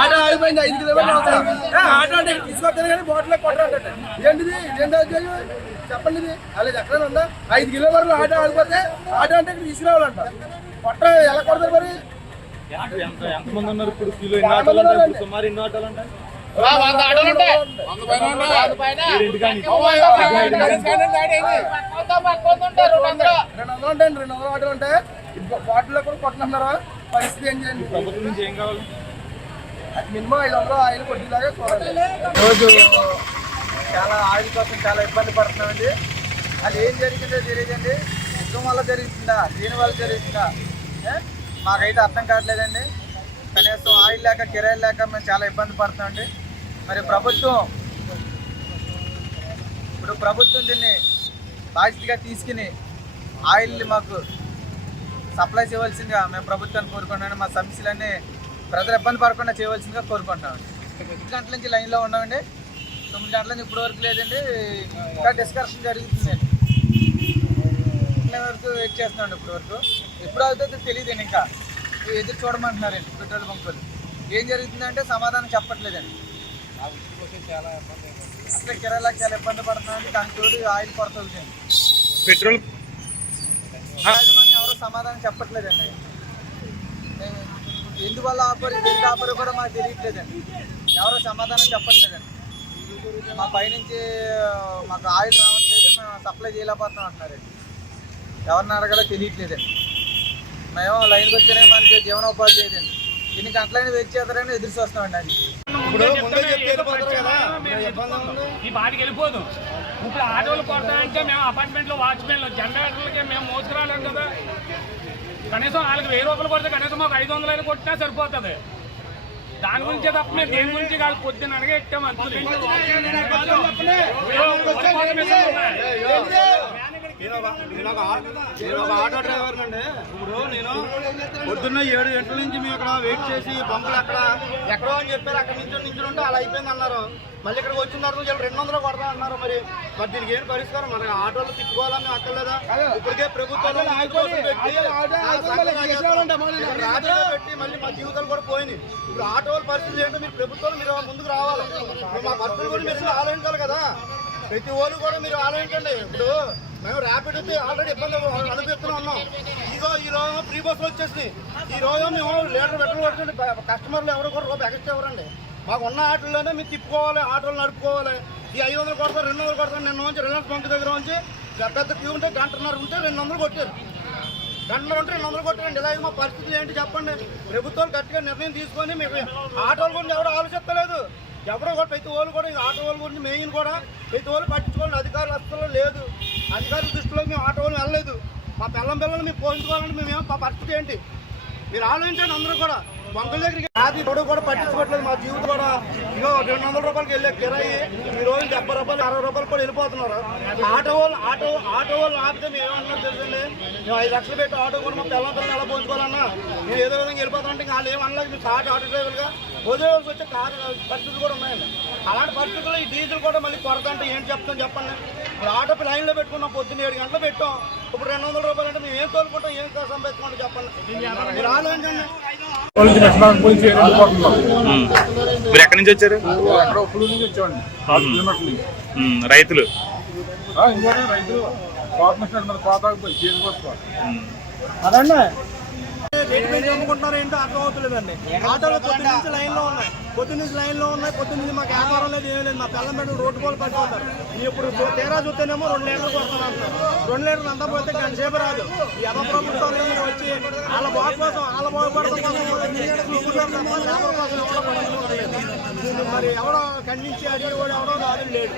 Auto ఆగిపోయింది 5 కిలోమీటర్లు auto అంటే తీసుకొస్తాను కానీ బాటిల్ కొట్టాలంటే ఏంటిది చెప్పండి ఇది అలాగే ఎక్కడైనా ఉందా 5 కిలోమీటర్లు ఆటో ఆగిపోతే ఆటో అంటే ఇక్కడ తీసుకురావాలంట కొట్ట ఎలా కొడతారు మరి ఎంతమంది ఉన్నారు ఇప్పుడు కిలో ఎన్ని ఆటోలు ఉంటాయి సుమారు ఎన్ని ఆటోలు ఉంటాయి 200 ఆటోలు ఉంటాయి బాటిల్లో కూడా కొట్టుకుంటున్నారా పరిస్థితి ఏం చేయండి ప్రభుత్వం నుంచి ఏం కావాలి మినిమం 500 ఆయిల్ కొట్టేలాగా చూడాలి రోజు చాలా ఆయిల్ కోసం చాలా ఇబ్బంది పడుతున్నామండి అది ఏం జరిగిందో తెలియదండి యుద్ధం వల్ల జరుగుతుందా దీనివల్ల జరుగుతుందా మాకైతే అర్థం కావట్లేదండి కనీసం ఆయిల్ లేక కిరాయిలు లేక మేము చాలా ఇబ్బంది పడుతున్నామండి మరి ప్రభుత్వం దీన్ని బాధ్యతగా తీసుకుని ఆయిల్ని మాకు సప్లై చేయవలసిందిగా మేము ప్రభుత్వాన్ని కోరుకుంటున్నాం మా సమస్యలన్నీ ప్రజలు ఇబ్బంది పడకుండా చేయవలసిందిగా కోరుకుంటున్నామండి 8 గంటల నుంచి లైన్లో ఉన్నామండి 9 గంటల నుంచి ఇప్పటి వరకు లేదండి ఇంకా డిస్కషన్ జరుగుతుందండి వరకు వెయిట్ చేస్తున్నాండి ఇప్పటి వరకు ఎప్పుడు అవుతుందో తెలియదండి ఇంకా ఎదురు చూడమంటున్నారండి పెట్రోల్ బంకులు ఏం జరుగుతుందంటే సమాధానం చెప్పట్లేదండి అసలు కిరాయిలకు చాలా ఇబ్బంది పడుతున్నామండి దానికి తోడు ఆయిల్ కొరత అవుతుంది పెట్రోల్ యాజమాన్యం ఎవరో సమాధానం చెప్పట్లేదండి ఎందువల్ల ఆపరు దేనికి ఆపరు కూడా మాకు తెలియట్లేదండి ఎవరో సమాధానం చెప్పట్లేదండి మా పైనుంచి మాకు ఆయిల్ రావట్లేదు మేము సప్లై చేయలేకపోతున్నాం అంటున్నారండి ఎవరిని అడగాలో తెలియట్లేదండి మేము లైన్కి వచ్చేనే మనకి జీవనోపాధి లేదండి ఎన్ని గంటలైనా వెయిట్ చేస్తారని ఎదురు చూస్తామండి అది ఈ బాటికి వెళ్ళిపోదు ఇప్పుడు ఆటోలు కొడతాయంటే మేము అపార్ట్మెంట్లో వాచ్మెన్లు జనరేటర్లకి మేము మోసుకురాలేము కదా కనీసం వాళ్ళకి 1000 రూపాయలు కొడితే కనీసం మాకు 500 అయినా కొట్టినా సరిపోతుంది దాని గురించే తప్ప మేము దేని గురించి కాదు పొద్దున్న అనగా ఎట్టాము నేను ఒక ఆటో డ్రైవర్ అండి ఇప్పుడు నేను పొద్దున్న 7 గంటల నుంచి మేము ఇక్కడ వెయిట్ చేసి బంకులు ఎక్కడో అని చెప్పారు అక్కడ నుంచి ఉంటే అలా అయిపోయింది అన్నారు మళ్ళీ ఇక్కడికి వచ్చిన తర్వాత 200 కొడతా అన్నారు మరి దీనికి ఏం పరిష్కారం మన ఆటోలు తిప్పుకోవాలా మేము అక్కర్లేదా ఇప్పటికే ప్రభుత్వాలు పెట్టి మళ్ళీ మా జీవితాలు కూడా పోయినాయి ఇప్పుడు ఆటోల పరిస్థితి ఏంటో మీరు ప్రభుత్వాలు మీరు ముందుకు రావాలి మా పరిస్థితులు కూడా మీరు ఆలోచించాలి కదా ప్రతి ఓళ్ళు కూడా మీరు ఆలోచించండి ఇప్పుడు మేము ర్యాపిడ్ అయితే ఆల్రెడీ ఇబ్బంది అనిపిస్తూనే ఉన్నాం ఈరోజు ఫ్రీ బస్సులు వచ్చేసి ఈ రోజు మేము లీటర్ పెట్రోల్ కొట్టిన కస్టమర్లు ఎవరు కూడా రూపాయి ఎక్స్ట్రా ఎవరండి మాకు ఉన్న ఆటోలోనే మేము తిప్పుకోవాలి ఆటోలు నడుపుకోవాలి ఈ 500 కొడతారు 200 కొడతారు నిన్న నుంచి రిలయన్స్ బంక్ దగ్గర నుంచి పెద్ద క్యూ ఉంటే 1.5 గంట ఉంటే 200 కొట్టారు 1.5 గంట ఉంటే 200 కొట్టారండి ఇలా మా పరిస్థితి ఏంటి చెప్పండి ప్రభుత్వాలు గట్టిగా నిర్ణయం తీసుకొని మీకు ఆటోల గురించి ఎవరు ఆలోచిస్తలేదు ఎవరో కూడా ప్రతి వాళ్ళు కూడా ఆటో వాళ్ళ గురించి మెయిన్ కూడా ప్రతి వాళ్ళు పట్టించుకోవాలని అధికారులు అసలు లేదు అధికారుల దృష్టిలో మేము ఆటో వాళ్ళు వెళ్ళలేదు మా పిల్లలు మేము పోయించుకోవాలంటే మేము మా పరిస్థితి ఏంటి మీరు ఆలోచించండి అందరూ కూడా బంకుల దగ్గరికి అది కూడా పట్టించుకోవట్లేదు మా జీవితం కూడా ఇగో 200 రూపాయలకి వెళ్ళే కిరాయి ఈ రోజు 70 రూపాయలు 60 రూపాయలు కూడా వెళ్ళిపోతున్నారు ఆటో వాళ్ళు ఆపితే మేము ఏమన్నారు తెలుసండి మేము 5 లక్షలు పెట్టి ఆటో కూడా మా పిల్లలు ఎలా పోయించుకోవాలన్నా మేము ఏదో విధంగా వెళ్ళిపోతామంటే ఇంకా వాళ్ళు ఏమనలేదు మీరు ఆటో డ్రైవర్గా వదిలేవాల్సి వచ్చే పరిస్థితులు కూడా ఉన్నాయండి అలాంటి పరిస్థితుల్లో ఈ డీజిల్ కూడా మళ్ళీ కొరత అంటే ఏంటి చెప్తాం చెప్పండి ఇప్పుడు ఆటో లైన్లో పెట్టుకున్నాం పొద్దున్న 7 గంటలు పెట్టాం ఇప్పుడు 200 రూపాయలు అంటే మేము ఏం తోలుకుంటాం ఏం సంపాదించుకోండి చెప్పండి మీరు ఆలోచించండి మీరు ఎక్కడి నుంచి వచ్చారు రైతులు అదండి అమ్ముకుంటున్నారు ఏంటో అర్థం అవుతలేదండి ఆటోలు పొద్దున్నుంచి లైన్లో ఉన్నాయి పొద్దున్నుంచి మాకు వ్యాపారం లేదు ఏం లేదు మా పిల్లల మీద రోడ్డు పోలు పట్టుకుంటారు ఇప్పుడు తేరా చూస్తేనేమో 2 లీటర్లు కొడతాను అంటున్నారు 2 లీటర్లు అంతా పోతే గంట సేపు రాదు ఈ ఎవ ప్రభుత్వాలు వచ్చి వాళ్ళ బాగు కోసం వాళ్ళ బాగుపడడం కోసం మరి ఎవడో ఖండించి అడిగి కూడా ఎవడో రాదు లేడు.